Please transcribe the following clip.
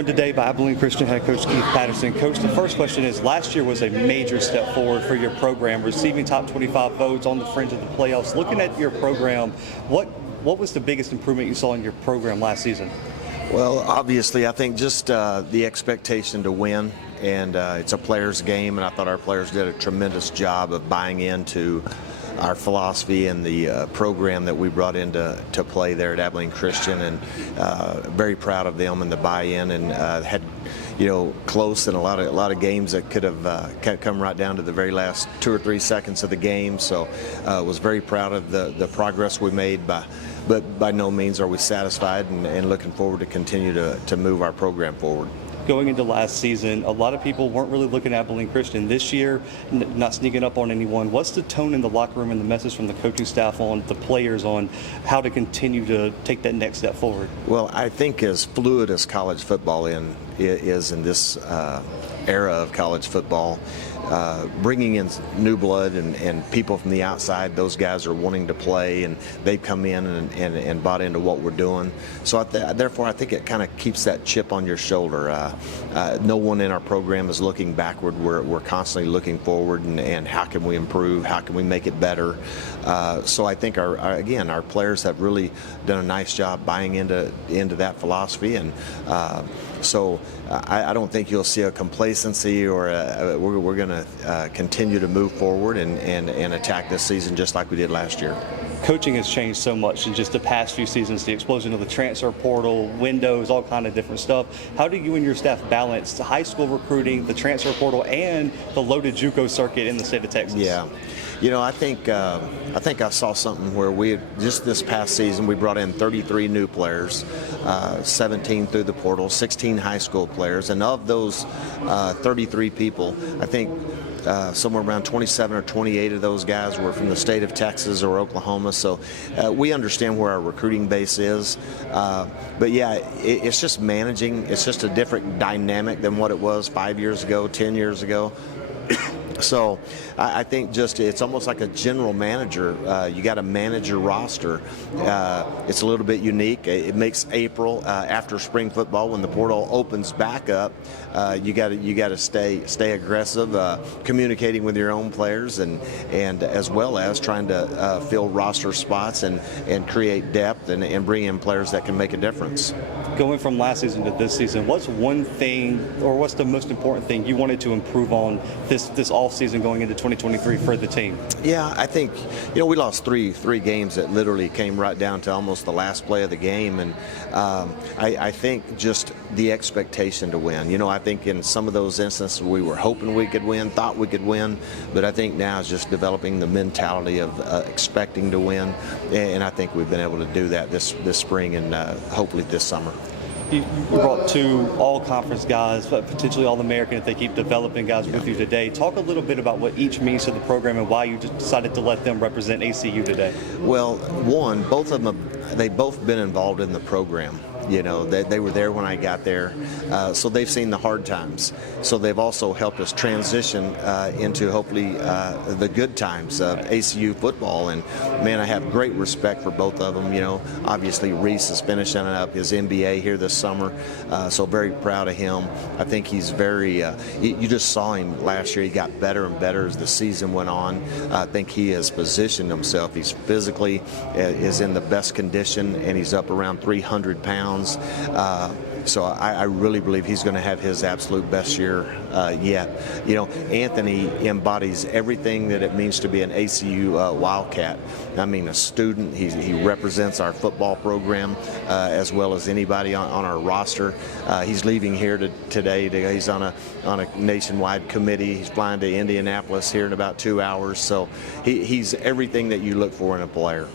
joined today by Abilene Christian head coach Keith Patterson. Coach, the first question is, last year was a major step forward for your program, receiving top 25 votes on the fringe of the playoffs. Looking at your program, what was the biggest improvement you saw in your program last season? Well, obviously, I think just the expectation to win, and it's a player's game, and I thought our players did a tremendous job of buying into our philosophy and the program that we brought into play there at Abilene Christian, and very proud of them and the buy-in, and had close in a lot of games that could have come right down to the very last 2 or 3 seconds of the game. So was very proud of the progress we made, but by no means are we satisfied, and looking forward to continue to move our program forward. Going into last season, a lot of people weren't really looking at Abilene Christian. This year, not sneaking up on anyone, what's the tone in the locker room and the message from the coaching staff on the players on how to continue to take that next step forward? Well, I think as fluid as college football is in this era of college football, bringing in new blood and people from the outside, those guys are wanting to play, and they've come in and bought into what we're doing. So therefore, I think it kind of keeps that chip on your shoulder. No one in our program is looking backward. We're constantly looking forward, and how can we improve? How can we make it better? So I think our players have really done a nice job buying into that philosophy, and so I don't think you'll see a complacency, or we're going to continue to move forward and attack this season just like we did last year. Coaching has changed so much in just the past few seasons, the explosion of the transfer portal, windows, all kind of different stuff. How do you and your staff balance the high school recruiting, the transfer portal, and the loaded JUCO circuit in the state of Texas? Yeah. I think I saw something where just this past season we brought in 33 new players, 17 through the portal, 16 high school players, and of those 33 people, I think somewhere around 27 or 28 of those guys were from the state of Texas or Oklahoma. So we understand where our recruiting base is. But yeah, it's just managing. It's just a different dynamic than what it was 5 years ago, 10 years ago. So I think it's almost like a general manager. You got to manage your roster. It's a little bit unique. It makes April after spring football, when the portal opens back up, you got to stay aggressive, communicating with your own players, and as well as trying to fill roster spots and create depth and bring in players that can make a difference. Going from last season to this season, what's one thing, or what's the most important thing you wanted to improve on this off season going into 2023 for the team? Yeah, I think we lost three games that literally came right down to almost the last play of the game, and I think just the expectation to win. I think in some of those instances we were hoping we could win, thought we could win, but I think now it's just developing the mentality of expecting to win, and I think we've been able to do that this spring and hopefully this summer. You brought 2 all-conference guys, but potentially all-American if they keep developing guys with you today. Talk a little bit about what each means to the program and why you just decided to let them represent ACU today. Well, both of them, they've both been involved in the program. They were there when I got there, so they've seen the hard times. So they've also helped us transition into hopefully the good times of ACU football. And man, I have great respect for both of them. Obviously Reese is finishing up his MBA here this summer, so very proud of him. I think he's very. You just saw him last year. He got better and better as the season went on. I think he has positioned himself. He's physically is in the best condition, and he's up around 300 pounds. So I really believe he's going to have his absolute best year yet. Anthony embodies everything that it means to be an ACU Wildcat. I mean, a student. He represents our football program as well as anybody on our roster. He's leaving here today. He's on a nationwide committee. He's flying to Indianapolis here in about 2 hours. So he's everything that you look for in a player.